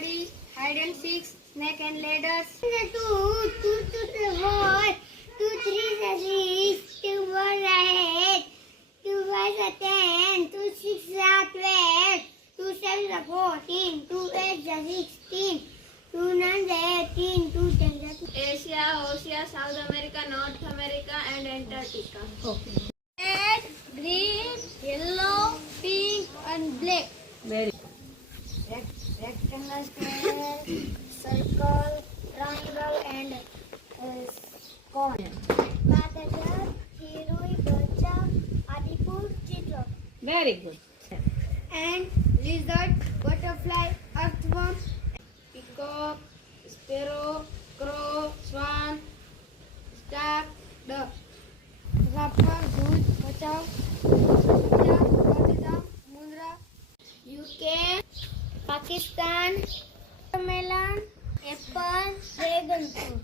kabaddi, hide and seek, snake and ladders. 2, 2 to 4, 2 3 are 6, 2 4 are 8, 2 5 are 10, 2 6 are 12, 2 7 are 14, 2 8 are 16, 2 9 are 18, 2 10 are 20. Asia, Oceania, South America, North America and Antarctica. Okay. Red, green, yellow, pink and black. Very Rectangle, square, circle, triangle and cone. Batajar, Hiroi, Gacha, Adipur, Chitra. very good. And lizard, butterfly, earthworm, Peacock, sparrow, crow, swan, stark, duck. rapper, goose, bachao, mundra, UK, Pakistan, melon, apple, dragon fruit.